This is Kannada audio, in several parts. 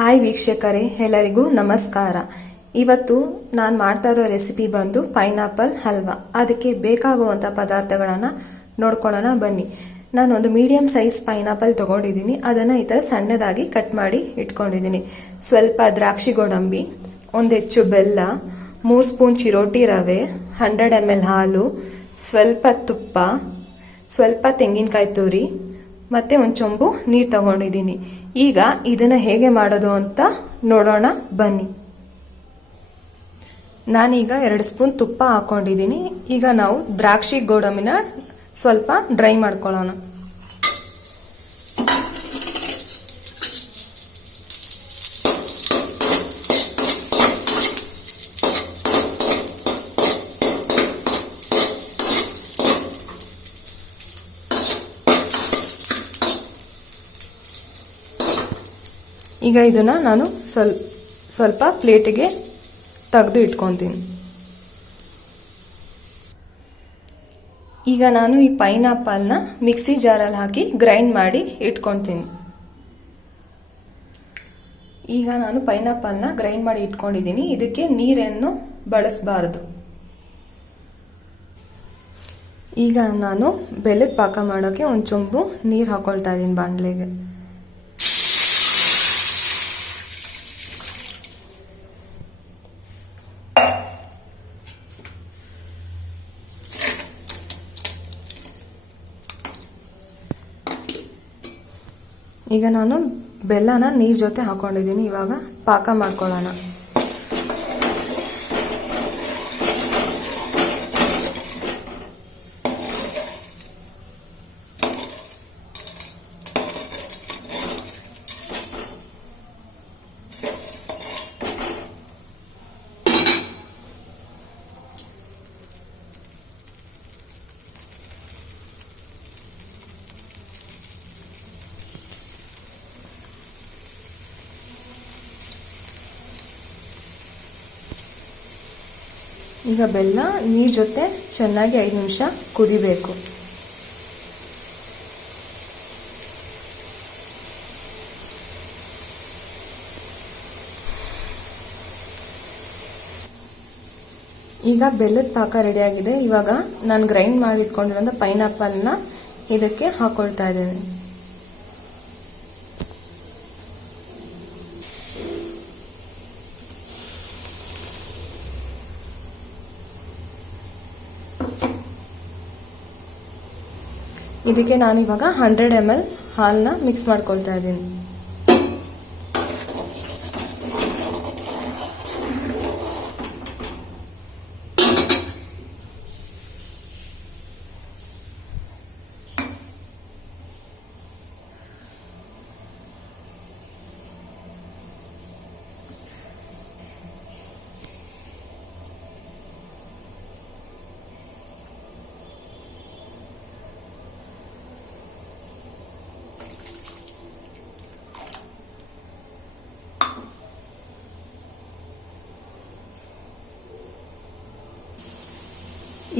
ಹಾಯ್ ವೀಕ್ಷಕರೇ, ಎಲ್ಲರಿಗೂ ನಮಸ್ಕಾರ. ಇವತ್ತು ನಾನು ಮಾಡ್ತಾ ಇರೋ ರೆಸಿಪಿ ಬಂದು ಪೈನಾಪಲ್ ಹಲ್ವಾ. ಅದಕ್ಕೆ ಬೇಕಾಗುವಂಥ ಪದಾರ್ಥಗಳನ್ನು ನೋಡ್ಕೊಳ್ಳೋಣ ಬನ್ನಿ. ನಾನೊಂದು ಮೀಡಿಯಂ ಸೈಜ್ ಪೈನಾಪಲ್ ತಗೊಂಡಿದ್ದೀನಿ. ಅದನ್ನು ಈ ಥರ ಸಣ್ಣದಾಗಿ ಕಟ್ ಮಾಡಿ ಇಟ್ಕೊಂಡಿದ್ದೀನಿ. ಸ್ವಲ್ಪ ದ್ರಾಕ್ಷಿ ಗೋಡಂಬಿ, ಒಂದು ಹೆಚ್ಚು ಬೆಲ್ಲ, 3 ಸ್ಪೂನ್ ಚಿರೋಟಿ ರವೆ, 100 ml ಹಾಲು, ಸ್ವಲ್ಪ ತುಪ್ಪ, ಸ್ವಲ್ಪ ತೆಂಗಿನಕಾಯಿ ತುರಿ ಮತ್ತೆ ಒಂದು ಚೊಂಬು ನೀರು ತಗೊಂಡಿದ್ದೀನಿ. ಈಗ ಇದನ್ನ ಹೇಗೆ ಮಾಡೋದು ಅಂತ ನೋಡೋಣ ಬನ್ನಿ. ನಾನೀಗ 2 ಸ್ಪೂನ್ ತುಪ್ಪ ಹಾಕೊಂಡಿದ್ದೀನಿ. ಈಗ ನಾವು ದ್ರಾಕ್ಷಿ ಗೋಡಂಬಿನ ಸ್ವಲ್ಪ ಡ್ರೈ ಮಾಡ್ಕೊಳ್ಳೋಣ. ಈಗ ಇದನ್ನ ನಾನು ಸ್ವಲ್ಪ ಪ್ಲೇಟಿಗೆ ತೆಗೆದು ಇಟ್ಕೊತೀನಿ. ಈಗ ನಾನು ಈ ಪೈನಾಪಲ್ನ ಮಿಕ್ಸಿ ಜಾರಲ್ಲಿ ಹಾಕಿ ಗ್ರೈಂಡ್ ಮಾಡಿ ಇಟ್ಕೊತೀನಿ. ಈಗ ನಾನು ಪೈನಾಪಲ್ನ ಗ್ರೈಂಡ್ ಮಾಡಿ ಇಟ್ಕೊಂಡಿದ್ದೀನಿ. ಇದಕ್ಕೆ ನೀರನ್ನು ಬಳಸಬಾರದು. ಈಗ ನಾನು ಬೆಲ್ಲದ ಪಾಕ ಮಾಡೋಕ್ಕೆ ಒಂದು ಚೊಂಬು ನೀರು ಹಾಕೊಳ್ತಾ ಇದ್ದೀನಿ ಬಾಣಲೆಗೆ. ಈಗ ನಾನು ಬೆಲ್ಲನ ನೀರ್ ಜೊತೆ ಹಾಕೊಂಡಿದ್ದೀನಿ. ಇವಾಗ ಪಾಕ ಮಾಡ್ಕೊಳ್ಳೋಣ. ಈಗ ಬೆಲ್ಲ ನೀರ್ ಜೊತೆ ಚೆನ್ನಾಗಿ 5 ನಿಮಿಷ ಕುದಿಬೇಕು. ಈಗ ಬೆಲ್ಲದ ಪಾಕ ರೆಡಿ ಆಗಿದೆ. ಇವಾಗ ನಾನು ಗ್ರೈಂಡ್ ಮಾಡಿ ಇಟ್ಕೊಂಡಿರೋ ಪೈನಾಪಲ್ನ ಇದಕ್ಕೆ ಹಾಕೊಳ್ತಾ ಇದ್ದೇನೆ. ಇದಕ್ಕೆ ನಾನು ಇವಾಗ 100 ml ಹಾಲನ್ನ ಮಿಕ್ಸ್ ಮಾಡ್ಕೊಳ್ತಾ ಇದ್ದೀನಿ.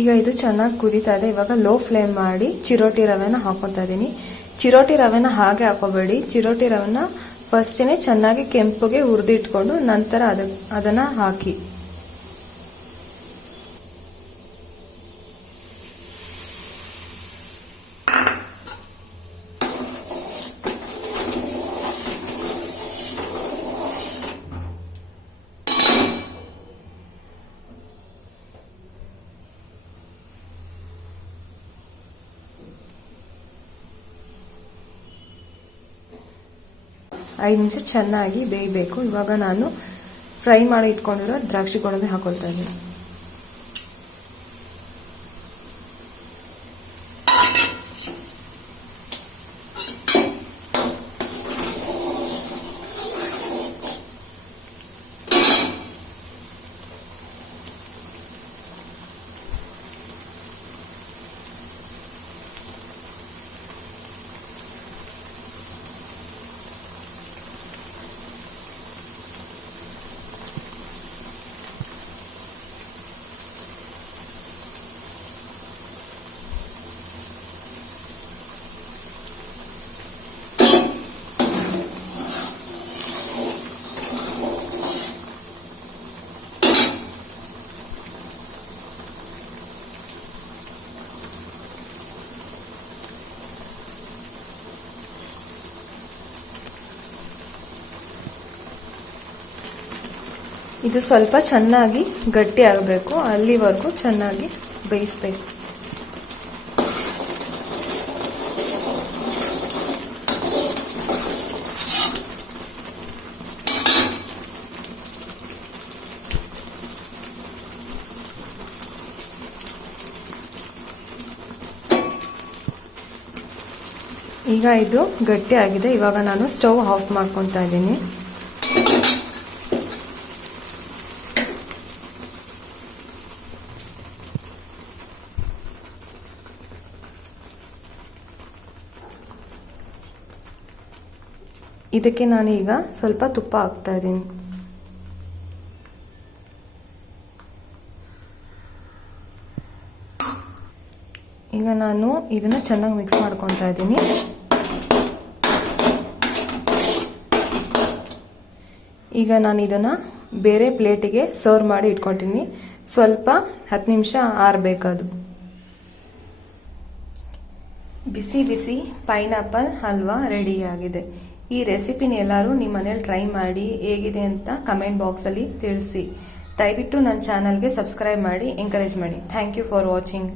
ಈಗ ಇದು ಚೆನ್ನಾಗಿ ಕುದೀತಾ ಇದೆ. ಇವಾಗ ಲೋ ಫ್ಲೇಮ್ ಮಾಡಿ ಚಿರೋಟಿ ರವೆನ ಹಾಕೊತಾ ಇದ್ದೀನಿ. ಚಿರೋಟಿ ರವೆನ ಹಾಗೆ ಹಾಕೋಬೇಡಿ. ಚಿರೋಟಿ ರವೆನ ಫಸ್ಟೇ ಚೆನ್ನಾಗಿ ಕೆಂಪುಗೆ ಹುರಿದಿಟ್ಕೊಂಡು ನಂತರ ಅದನ್ನ ಹಾಕಿ. ಐದು ನಿಮಿಷ ಚೆನ್ನಾಗಿ ಬೇಯಬೇಕು. ಇವಾಗ ನಾನು ಫ್ರೈ ಮಾಡಿ ಇಟ್ಕೊಂಡಿರೋ ದ್ರಾಕ್ಷಿ ಗೋಡಂಬಿ ಹಾಕೊಳ್ತಾ ಇದ್ದೀನಿ. ಇದು ಸ್ವಲ್ಪ ಚೆನ್ನಾಗಿ ಗಟ್ಟಿ ಆಗಬೇಕು, ಅಲ್ಲಿವರೆಗೂ ಚೆನ್ನಾಗಿ ಬೇಯಿಸಬೇಕು. ಈಗ ಇದು ಗಟ್ಟಿ ಆಗಿದೆ. ಇವಾಗ ನಾನು ಸ್ಟವ್ ಆಫ್ ಮಾಡ್ಕೊತಾ ಇದ್ದೀನಿ. ಇದಕ್ಕೆ ನಾನು ಈಗ ಸ್ವಲ್ಪ ತುಪ್ಪ ಹಾಕ್ತಾ ಇದ್ದೀನಿ. ಈಗ ನಾನು ಇದನ್ನ ಚೆನ್ನಾಗಿ ಮಿಕ್ಸ್ ಮಾಡ್ಕೊತಾ ಇದ್ದೀನಿ. ಈಗ ನಾನು ಇದನ್ನ ಬೇರೆ ಪ್ಲೇಟಿಗೆ ಸರ್ವ್ ಮಾಡಿ ಇಟ್ಕೊತೀನಿ. ಸ್ವಲ್ಪ 10 ನಿಮಿಷ ಆರಬೇಕದು. ಬಿಸಿ ಬಿಸಿ ಪೈನಾಪಲ್ ಹಲ್ವಾ ರೆಡಿ ಆಗಿದೆ. ಈ ರೆಸಿಪಿನ ಎಲ್ಲರೂ ನಿಮ್ಮ ಮನೇಲಿ ಟ್ರೈ ಮಾಡಿ ಹೇಗಿದೆ ಅಂತ ಕಮೆಂಟ್ ಬಾಕ್ಸ್ ಅಲ್ಲಿ ತಿಳಿಸಿ. ದಯವಿಟ್ಟು ನನ್ನ ಚಾನಲ್ಗೆ ಸಬ್ಸ್ಕ್ರೈಬ್ ಮಾಡಿ ಎಂಕರೇಜ್ ಮಾಡಿ. Thank you for watching.